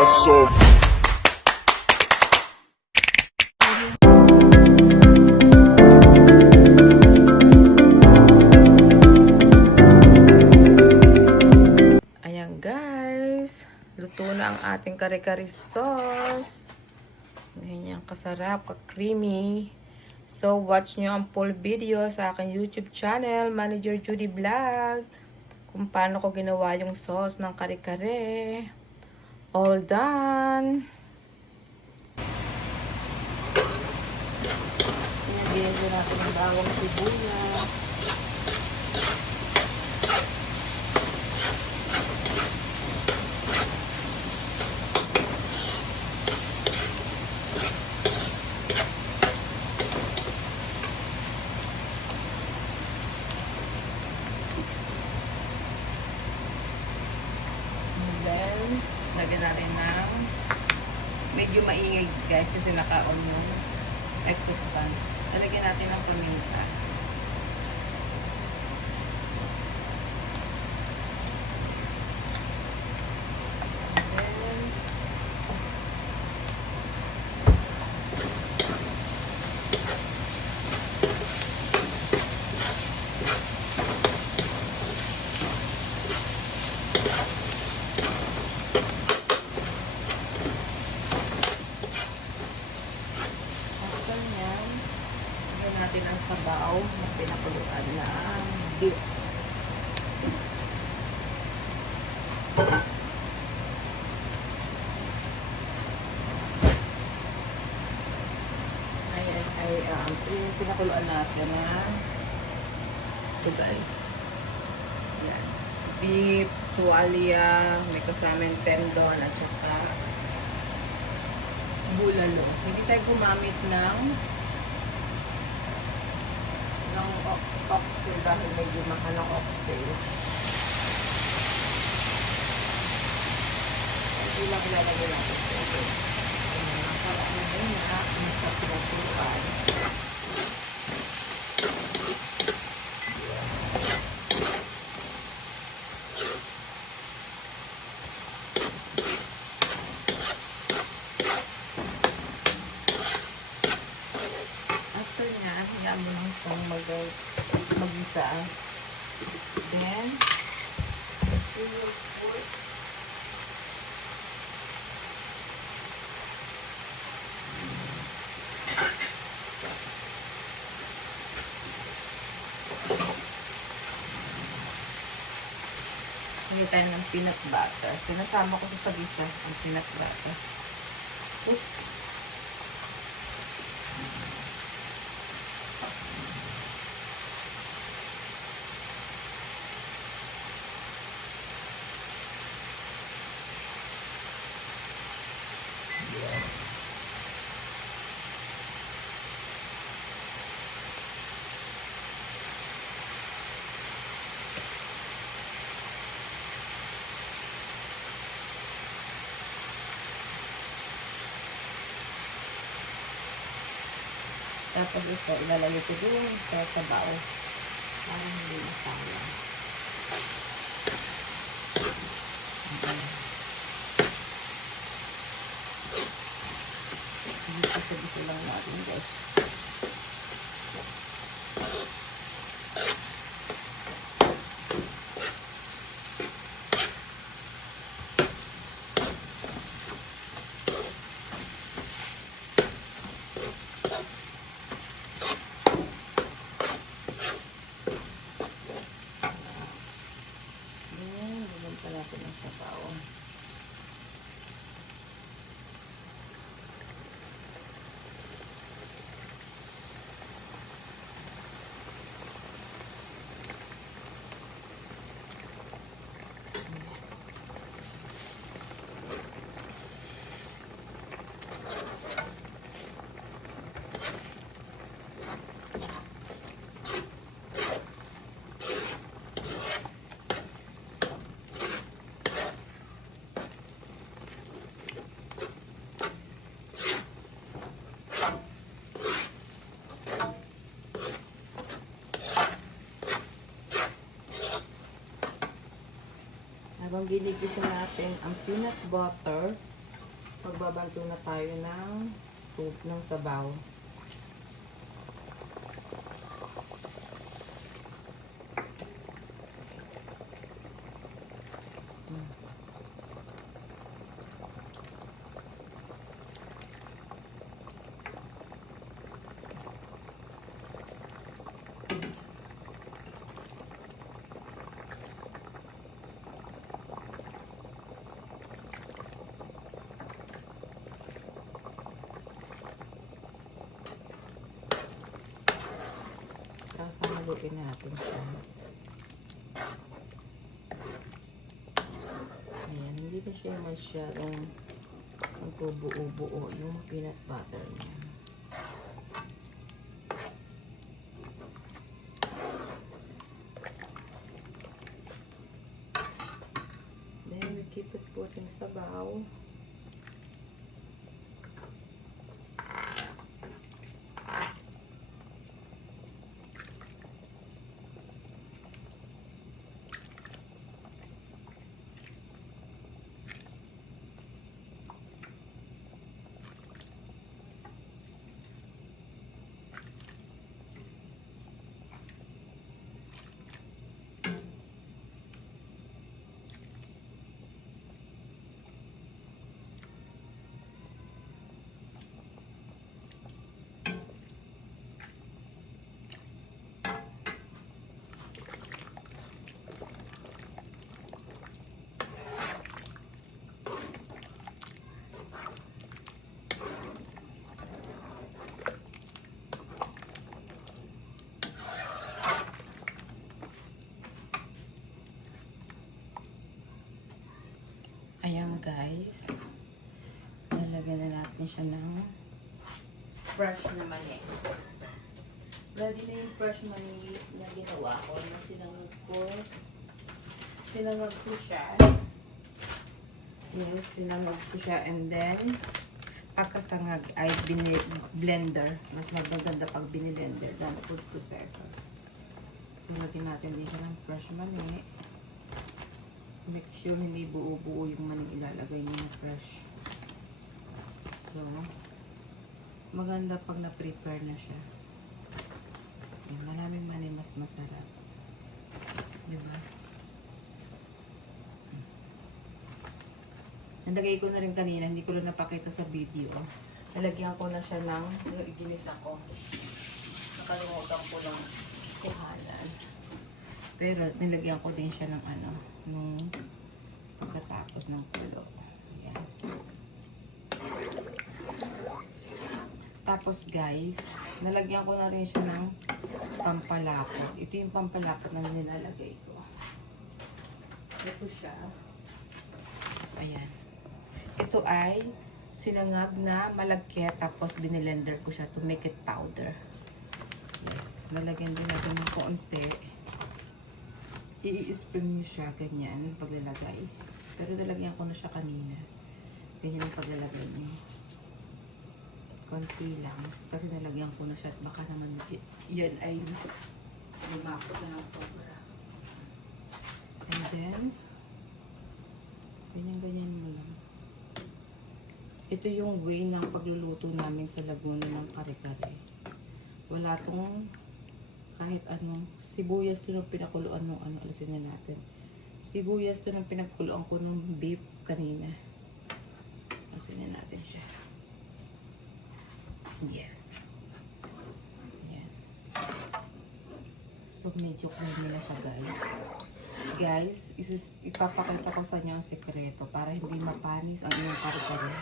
corazón. Ayan guys, luto na ang ating kare-kare sauce. Ganyan kasarap, ka-creamy. So watch nyo ang full video sa aking YouTube channel, Manager Judy Vlog, kung paano ko ginawa yung sauce ng kare-kare. All done! Pinagyan din natin yung bawang sibuyas. Then, lagyan natin ng medyo maingay guys kasi naka-on yung exhaust fan. Lalagyan natin ng paminta. Then, after nyan, lagyan natin ang sabaw na pinakuluan na beef. Yung pinakuluan natin na ito guys. Yan. Beef, tuwalya, may kasamang tendon at saka bulalo. Hindi tayo gumamit ng oxtail dahil medyo mahal ang oxtail. Hindi lang ilalagay natin ito. Para na din na masarap na turuan. After nyan, hayaan mo lang itong mag-isa. Then, we will put hindi tayo ng peanut butter. Sinasama ko sa sabisa ang peanut butter. Oops. Tapos ito, ilalagay ko dun sa sabaw. Para hindi masayang. Bisa-bisa lang natin guys. Natin ang sabaw. Habang ginigisa natin ang peanut butter, magbabanto na tayo ng sabaw. Haluin natin siya. Ayan, hindi na siya masyadong magbubuo-buo yung peanut butter niya. Then we keep it putting sabaw. Ayan guys, lalagyan na natin siya ng fresh na mani. Ready na yung fresh mani na ginawa ko, na sinangag ko siya. Yes, sinangag ko siya, and then pagkasangag ay blender. Mas magaganda pag binilender than food processor. So lagyan natin din siya ng fresh mani. Make sure hindi buo-buo yung mani ilalagay niyo na fresh. So, maganda pag na-prepare na siya. Yung maraming mani mas masarap. Diba? Nalagay ko na rin kanina, hindi ko lang napakita sa video. Nalagyan ko na siya ng ginisa ko. Nakalimutan ko lang kuhanan. Pero nilagyan ko din siya ng nung pagkatapos ng kulo. Ayan. Tapos guys, nalagyan ko na rin siya ng pampalapot. Ito yung pampalapot na nilalagay ko. Ito siya. Ayan. Ito ay sinangag na malagkit, tapos binilender ko siya to make it powder. Yes. Nalagyan din natin ng konti. I-spring nyo siya ganyan paglalagay. Pero nalagyan ko na siya kanina. Ganyan ang paglalagay nyo. Konti lang. Kasi nalagyan ko na siya at baka naman yan ay lumakot na ng sobra. And then, ganyan-ganyan mo lang. Ito yung way ng pagluluto namin sa Laguna ng kare-kare. Wala tong kahit anong sibuyas to ng pinakuluan ng alisin na natin. Sibuyas to ng pinakuluan ko ng beef kanina. Alisin na natin siya. Yes. Ayan. So, medyo creamy na siya, guys. Guys, ipapakita ko sa inyo ang sekreto para hindi mapanis ang inyong kare-kare.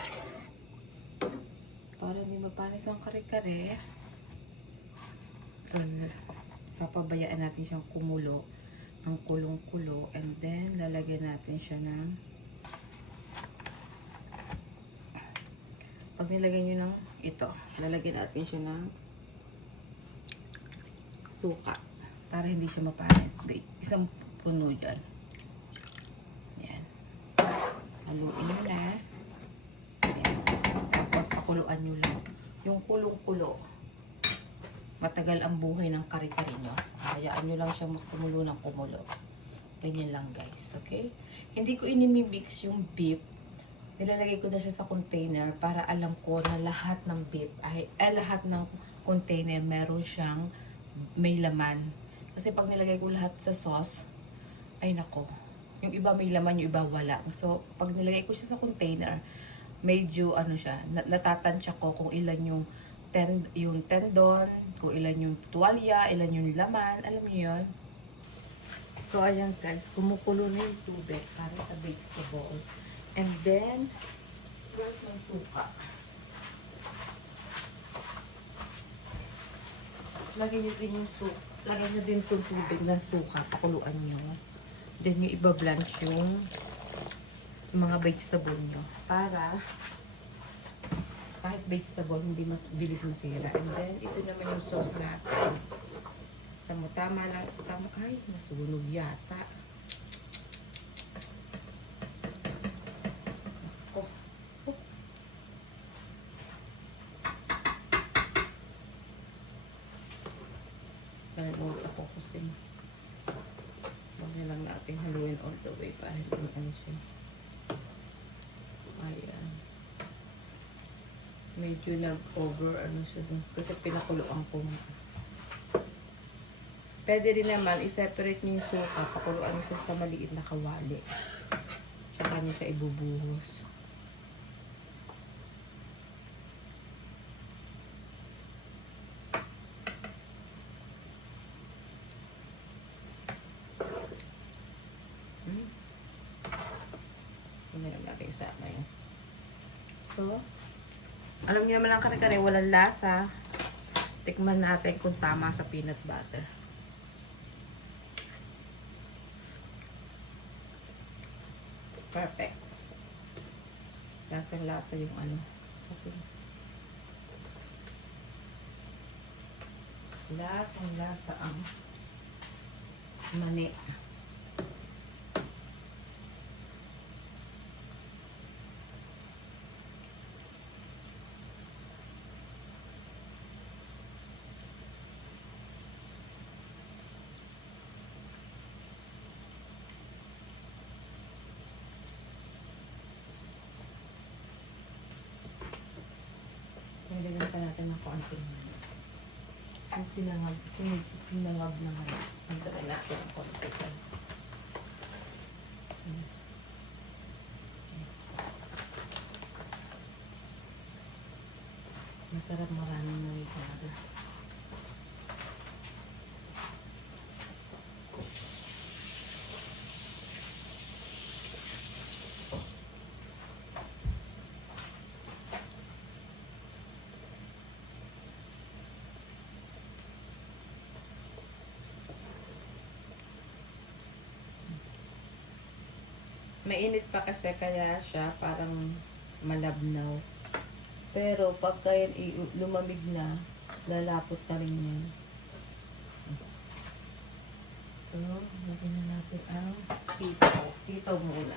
Para hindi mapanis ang kare-kare. So, papabayaan natin siyang kumulo ng kulong-kulo, and then lalagyan natin siya ng pag nilagay nyo ng ito, lalagyan natin siya ng suka para hindi siya mapanis. Isang puno dyan. Yan. Haluin nyo na. Yan. Tapos pakuluan nyo lang. Yung kulong-kulo, matagal ang buhay ng kare-kare nyo. Hayaan nyo lang siyang kumulo ng kumulo. Ganyan lang guys. Okay? Hindi ko inimimix yung beef Nilalagay ko na siya sa container para alam ko na lahat ng beef lahat ng container meron siyang may laman. Kasi pag nilagay ko lahat sa sauce, ay nako, yung iba may laman, yung iba wala. So, pag nilagay ko siya sa container, medyo ano siya, natatansya ko kung ilan yung tendon, kung ilan yung tuwalya, ilan yung laman, alam niyo yun? So, ayan guys, kumukulo na yung tubig para sa vegetable. And then, where's my suka? Lagyan nyo din yung suka. Lagyan nyo din itong tubig ng suka. Pakuluan nyo. Then, yung iba-blanch yung mga vegetable nyo. Para, kahit vegetable, hindi mas bilis masira. And then, ito naman yung sauce natin. Tama lang. Ay, nasunog yata. Nanonood ako kasi huwag na lang natin haluin all the way para hindi ano siya. Ayan. Medyo nag-over ano siya kasi pinakuluan ko. Pwede rin naman i-separate niyo yung suka, pakuluan niyo siya sa maliit na kawali. Tsaka niyo siya ibubuhos. Hindi naman natin isama yun. So, alam niyo naman ang kare-kare, walang lasa. Tikman natin kung tama sa peanut butter. Perfect. Lasang-lasa yung ano. Kasi, lasang-lasa ang mani. Nilagyan pa natin ng konting yung sinangab naman. Ang tagal natin ng konti guys. Masarap maraming nawikado. Mainit pa kasi kaya siya parang malabnaw. Pero pagka lumamig na, lalapot na rin yan. So, lagyan na natin ang sitaw. Sitaw muna.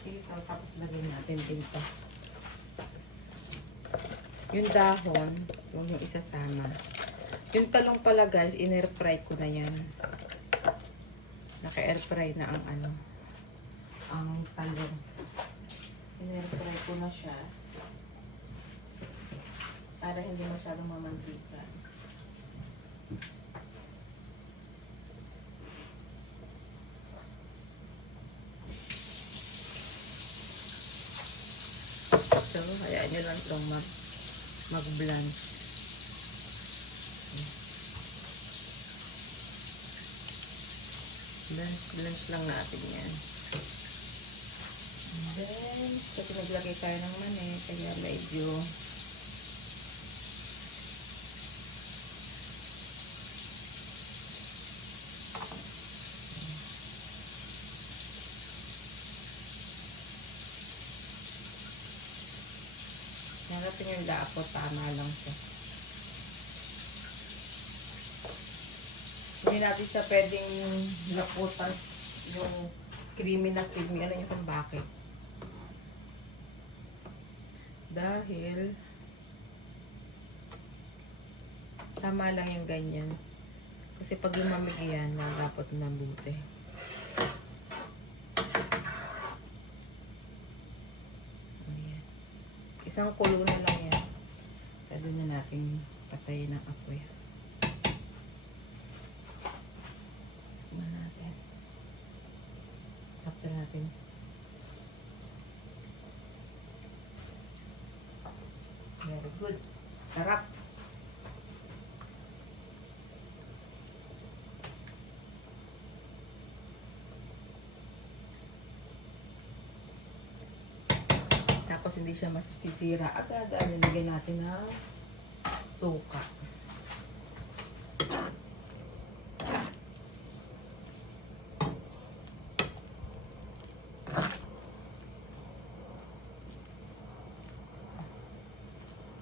Sitaw, tapos lagyan natin dito. Yung dahon, huwag yung isasama. Yung talong pala guys, in-air fry ko na yan. Naka-air fry na ang ano, ang talong. In-air fry ko na siya. Para hindi masyadong mamantika. So, hayaan nyo lang itong mag-blanch. Blanch lang natin yan. And then, kasi naglagay tayo ng mani, kaya medyo natin yung lapo, tama lang siya. Hindi natin siya pwedeng laputan yung creamy na creamy. Ano yung kung bakit? Dahil tama lang yung ganyan. Kasi pag lumamig yan, dapat mabuti. Ayan. Isang kulo na lang yan. Pwede na natin patayin ang apoy. Tingnan natin. After natin. Very good. Sarap. Tapos hindi siya masisira. Agad nilagyan natin ng suka.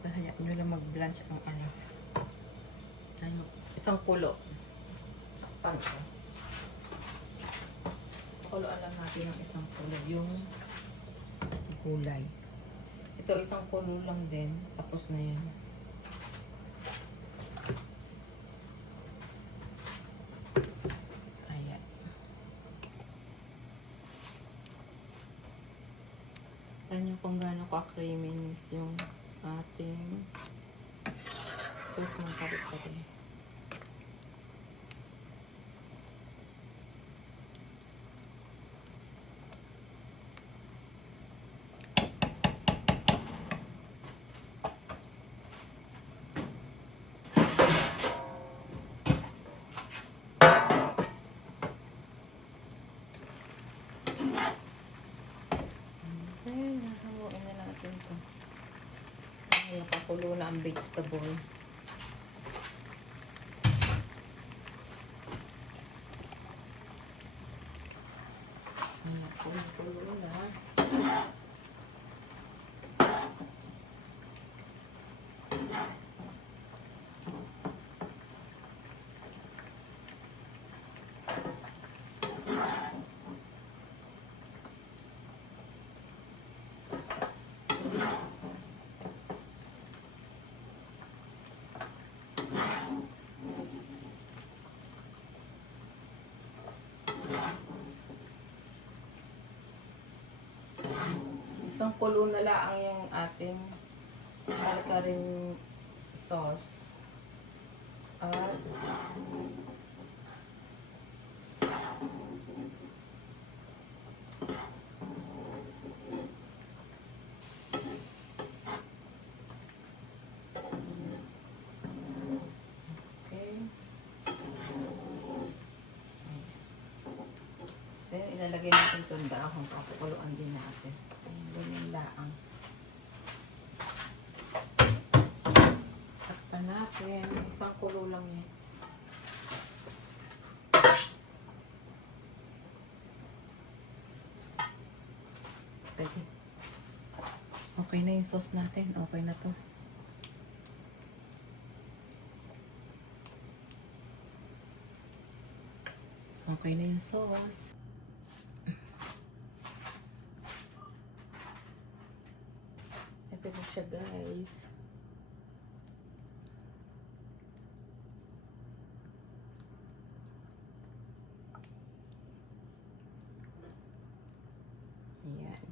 Hayaan nyo lang mag-blanch ang ano. Isang kulo. Sakpan ko. Kuloan lang natin ng isang kulo. Yung gulay. Ito isang kulo lang din. Tapos na yan. Ayan. Tignan nyo kung gaano ka-creamy yung ating sauce ng kare-kare. Nakakulo na ang vegetable. Nakakulo na. Isang kulo na lang yung ating kare-karing sauce. At ilalagay natin itong dahon. Pakukuluan din natin. Ayan, ganyan laang. Takpan natin. Isang kulo lang yan. Pwede. Okay na yung sauce natin. Okay na to. Okay na yung sauce. Ito po siya, guys. Ayan.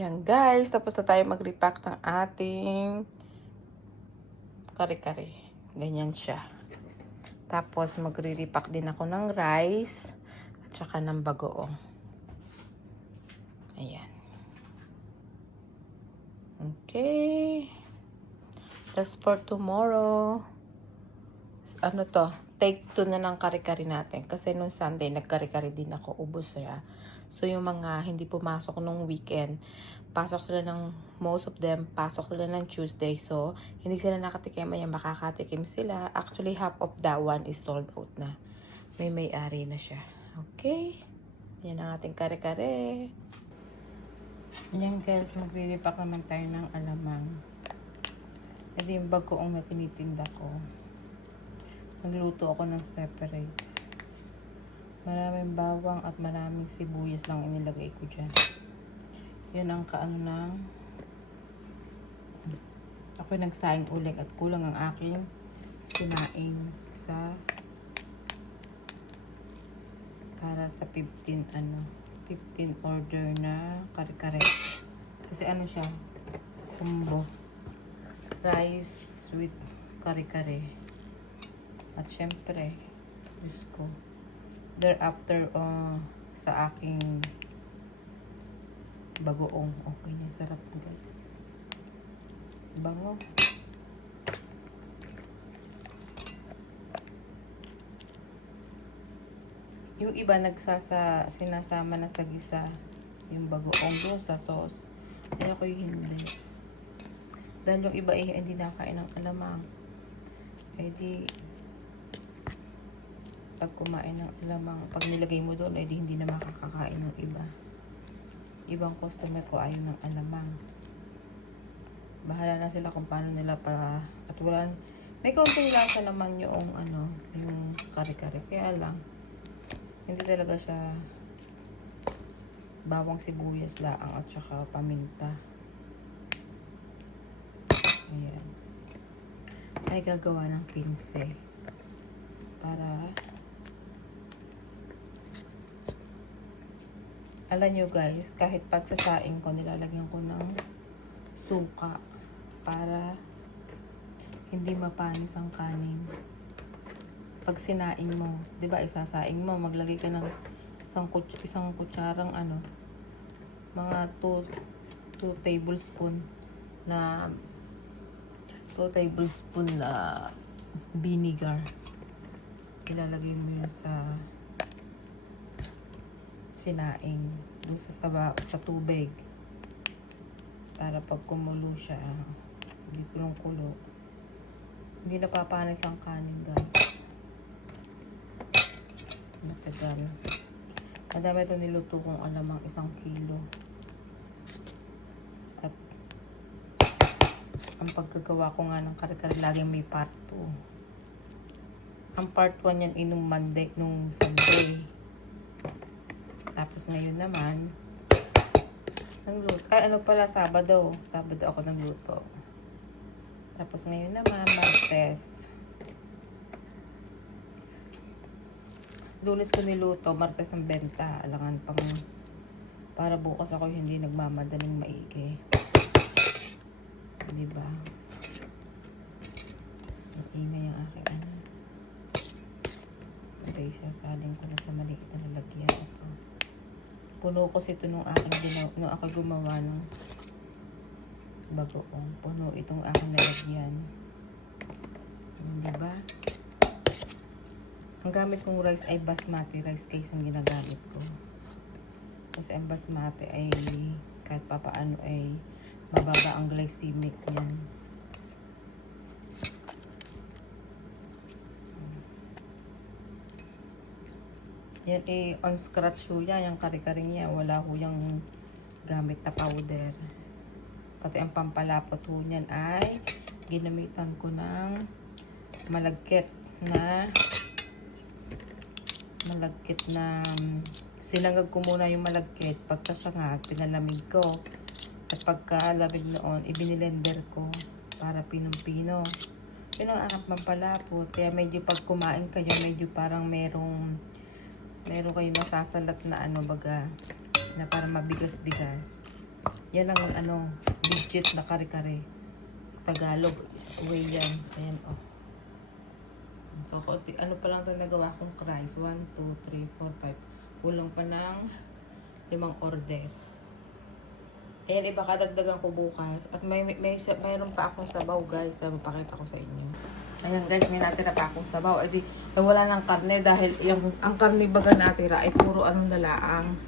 Ayan guys, tapos na tayo mag-repack ng ating kare-kare. Ganyan siya. Tapos magre-repack din ako ng rice at saka ng bagoong. Ayan. Okay. That's for tomorrow. Ano to? Take 2 na ng kare-kare natin. Kasi nung Sunday, nagkare-kare din ako. Ubos siya. So, yung mga hindi pumasok nung weekend, pasok sila ng, most of them, pasok sila ng Tuesday. So, hindi sila nakatikim. Ayan, makakatikim sila. Actually, half of that one is sold out na. May-ari na siya. Okay? Yan ang ating kare-kare. Ayan guys, magre-repack naman tayo ng alamang. Ito yung bagoong na tinitinda ko. Nagluto ako ng separate. Maraming bawang at maraming sibuyas lang inilagay ko dyan. Yan ang kaano ng... Ako nagsaing ulit at kulang ang aking sinaing sa... Para sa 15 order na kare-kare. Kasi ano siya? Combo. Rice with kare-kare. At syempre, Diyos ko, thereafter sa aking bagoong. Okay niya, sarap guys. Bango. Yung iba sinasama na sa gisa yung bagoong doon sa sauce. Kaya ako yung hindi. Dahil yung iba hindi nakain ng alamang. Di pag kumain ng alamang, pag nilagay mo doon, hindi na makakakain ng iba. Ibang customer ko ayaw ng alamang. Bahala na sila kung paano nila pa, at may kaunting lasa naman yung yung kare-kare. Kaya lang, hindi talaga siya bawang sibuyas laang at saka paminta. Ayan. Ay gagawa ng 15 para alam nyo guys, kahit pagsasaing ko, nilalagyan ko ng suka para hindi mapanis ang kanin. Pag sinaing mo, di ba isasaing mo, maglagay ka ng isang kutsarang mga 2 tablespoon na vinegar. Ilalagay mo yun sa sinaing doon sa tubig para pag kumulo siya, hindi kulong-kulo, hindi napapanis ang kanin guys. Matagal. Madami ito niluto kong alamang 1 kilo. At ang pagkagawa ko nga ng kare-kare laging may part 2. Ang part 1 yan nung Monday, nung Sunday. Tapos ngayon naman, Sabado. Sabado ako nagluto. Tapos ngayon naman, Martes. Lunes ko niluto, Martes ang benta. Alangan pang, para bukas ako hindi nagmamadaling maigi. Diba? Ingay ang aking sasaling ko na sa maliit na lalagyan ito. Puno ko ito nung ako gumawa ng bagoong. Puno itong aking nalagyan. Diba? Ang gamit kong rice ay basmati rice case ang ginagamit ko. Kasi ang basmati ay kahit papaano ay mababa ang glycemic niyan. Yan on scratch ho yan, yung kare-kare niya. Wala ho yung gamit na powder. Pati ang pampalapot ho niyan ay ginamitan ko ng malagkit na sinangag ko muna yung malagkit. Pagkasangag, pinalamig ko. At pagkalamig noon, ibinilender ko para pinong-pino. Yun ang aking pampalapot. Kaya medyo pag kumain kayo, medyo parang meron kayo nasasalat na baga, na para mabigas-bigas. Yan ang legit na kare-kare. Tagalog is way yan. Ayan, oh. So, ano pa lang ito nagawa kong rice. 1, 2, 3, 4, 5. Kulang pa ng 5 order. Ayan, iba kadagdagan ko bukas. At mayroon pa akong sabaw, guys. Na mapakita ko sa inyo. Ayan, guys, may natira pa akong sabaw. E di, wala ng karne dahil ang karne baga natira ay puro na laang.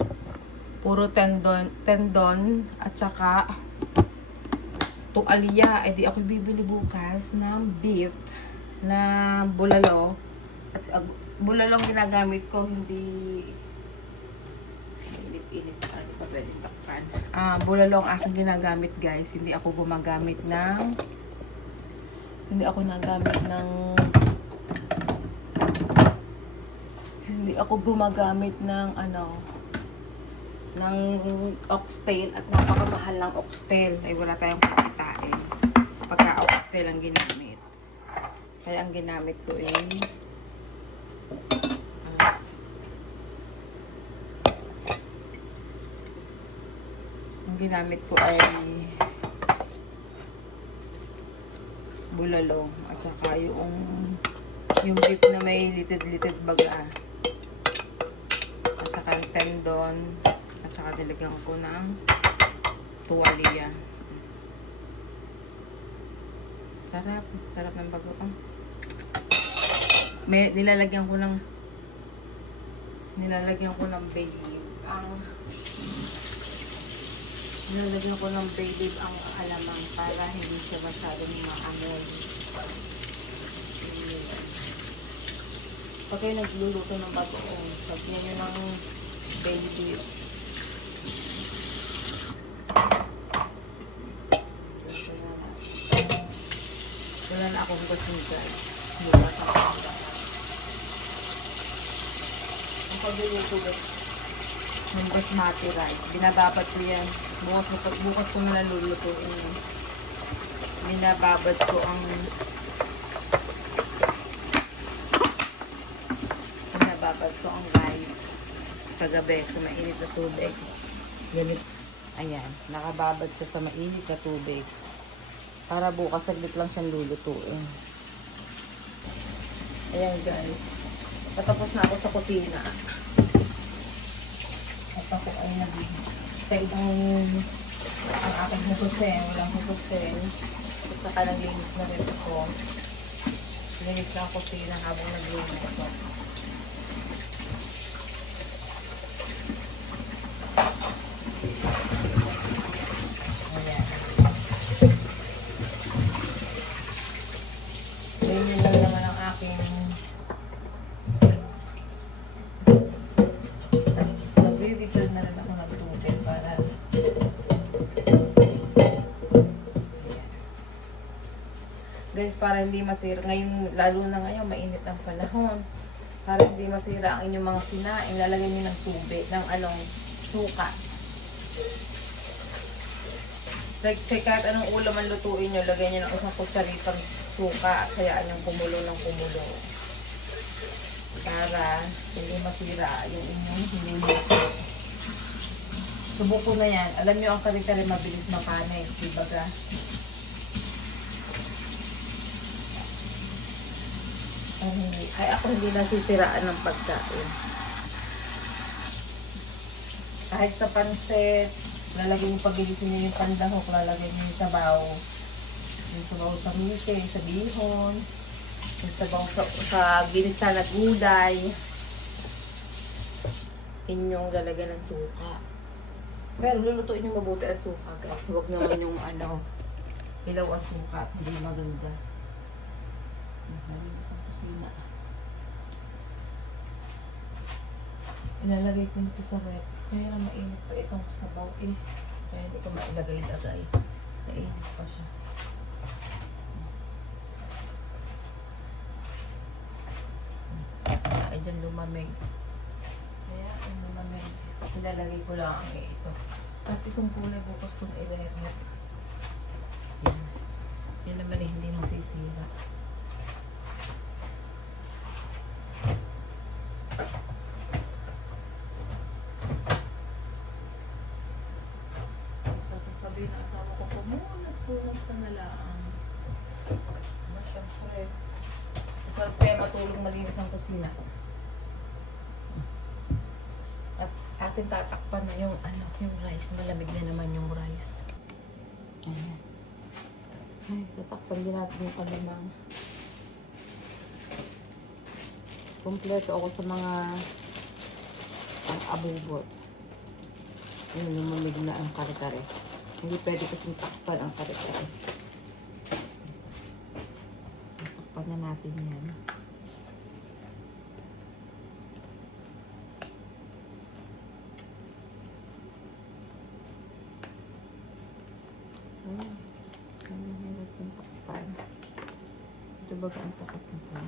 Puro tendon at saka tualya. E di, ako bibili bukas ng beef na bulalo. At bulalong ginagamit ko, hindi init-init pa. Hindi pa pwede takpan. Bulalong aking ginagamit, guys. Hindi ako gumagamit ng hindi ako gumagamit ng ng oxtail at napakamahal ng oxtail ay wala tayong kikitain pagka oxtail ang ginamit. Kaya ang ginamit ko ay bulalong at saka yung beef na may litid-litid baga at saka tendon at saka nilagyan ko ng tuwalya. Sarap ng bagoong. Nilalagyan ko ng bay leaf. Nilalagyan ko ng bay leaf ang alamang para hindi siya masyadong maamoy. Pag kayo nagluluto ng bagoong, lagyan nyo ng bay leaf. Wala na akong basigan. Bukas ako. Ang pagluluto ng basmati rice, binababad ko yan. Bukas ko na nalulutuin yan. Binababad ko ang rice sa gabi sa mainit na tubig. Ganito. Ayan, nakababad siya sa mainit na tubig. Para bukas saglit lang siyang lulutuin. Ayan, guys. Patapos na ako sa kusina. At ako ay sa ibang ang aking hukusin. Walang hukusin. At saka naglinis na rin ako. Linis na ang kusina habang naglinis ako. Nagre-refill na rin ako ng tubig para guys, para hindi masira ngayon, lalo na ngayon mainit ang panahon, para hindi masira ang inyong mga sinaing, lalagyan niyo ng tubig ng suka. Like, kahit anong ulam ang lutuin nyo, lagyan nyo ng isang kutsaritang suka at hayaan yung kumulo ng kumulo. Para hindi masira yung inyong hinimuto. Subuko na yan. Alam nyo, ang kare-kare mabilis mapanis. Diba ga? Ay, ako hindi nasisiraan ng pagkain. Kahit sa pansit, lalagay yung pagigisin nyo yung pandahok, lalagay nyo yung sabaw. Yung sabaw sa mite, yung sa bihon, yung sabaw sa ginisa na gulay. Inyong lalagyan ng suka. Pero lulutuin yung mabuti ang suka, guys. Huwag naman yung ilaw ang suka. Hindi maganda. Malinis ang kusina. Ilalagay ko nito sa rep. Kaya lang mainit pa itong sabaw eh. Kaya hindi ko mailagay-lagay. Mainit pa siya. Ay, dyan lumamig. Kaya, lumamig. Ilalagay ko lang ito. At itong kulay bukas kong ilalagay. Yan. Yan naman eh, hindi masisira. sabihin ng asawa ko, punas ka na lang. Siyempre. Masarap kaya matulog malinis ang kusina. At atin tatakpan na yung yung rice. Malamig na naman yung rice. Ayan. Ay, tatakpan din natin yung kalamang. Kompleto ako sa mga abubot. Yung lumamig na ang kare-kare. Hindi pwede kasing takpan ang kare-kare. Takpan na natin yan. Ayan. Ang hirap yung takpan. Ito baga ang takot nito.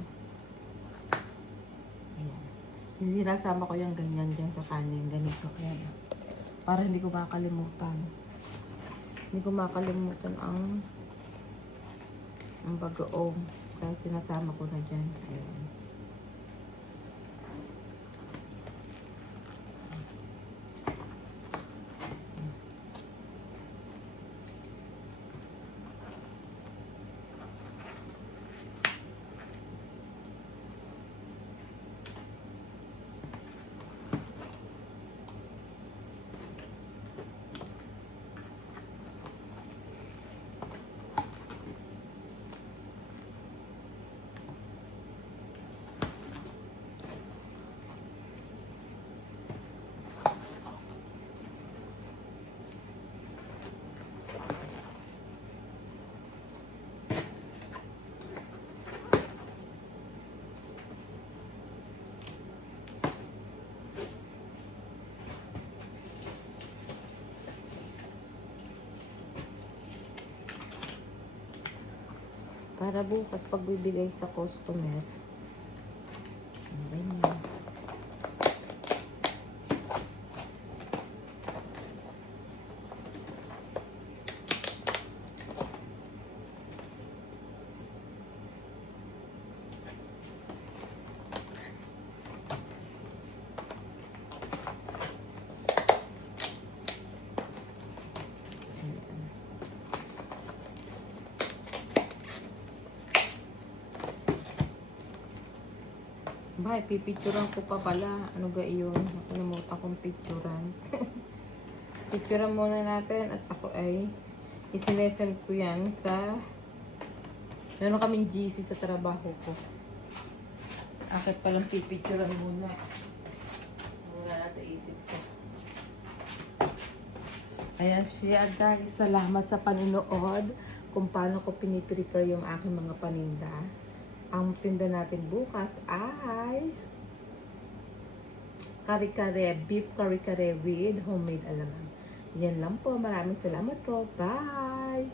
Ayan. Hindi nasama ko yung ganyan dyan sa kanin. Ganito. Ayan. Para hindi ko makalimutan. Hindi ko makalimutan ang bagoong. Kaya sinasama ko na dyan. Ayan. Para bukas pagbibigay sa customer. Ganyan. Ba, pipicturan ko pa pala. Ano ga iyon? Nakalimutan kong picturan. Picturan muna natin at ako ay isinesend ko yan sa meron kaming GC sa trabaho ko. Akit palang pipicturan muna. Wala sa isip ko. Ayan siya guys. Salamat sa panonood kung paano ko piniprepare yung aking mga paninda. Ang tinda natin bukas ay kare-kare, beef kare-kare with homemade alamang. Yan lang po. Maraming salamat po. Bye!